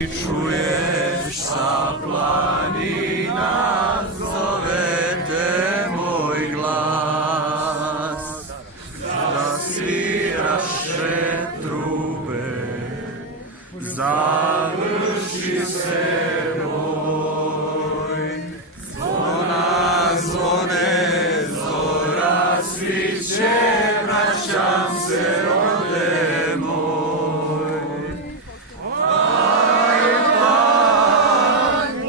Čuješ sa planina, zovete moj glas, da sviraše trube, završi se boj. Zvona zvone, zora sviće, vraćam se rode moj.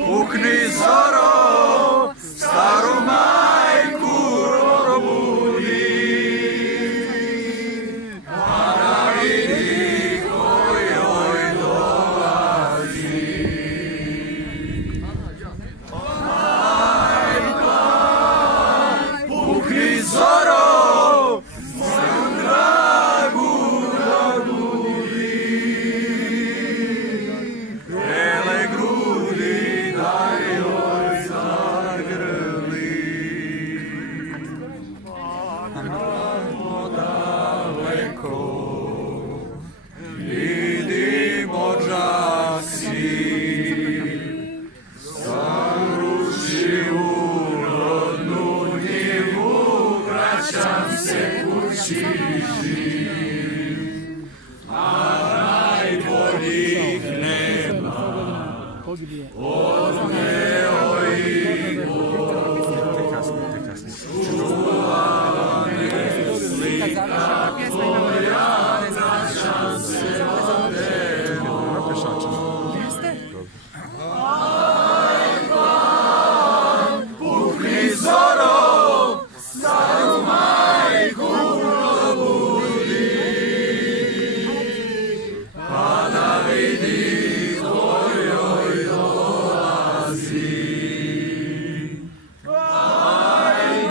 Pukni zoro, staru majku probudi, pa da vidi ko joj dolazi. Majka, pukni zoro, moju dragu da budi, bele grudi da joj zagrli. Tamo daleko vidim odžak sin, zarušivu rodnu njivu, vraćam se kući živ, a najboljih nema. Odneo ih Bog, čuva me slika tvoja, vraćam se rode moj. Majka, pukni zoro, staru majku probudi, pa da vidi ko joj dolazi.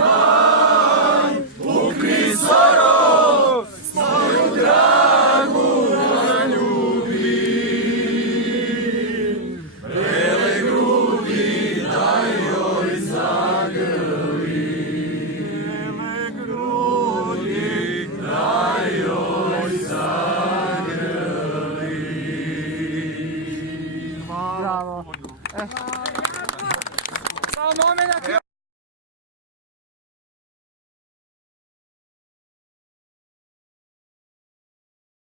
Ajman, pukni zoro, moju dragu zaljubi, bele grudi da joj zagrli, bele grudi da joj zagrli. Bravo. Samo moment.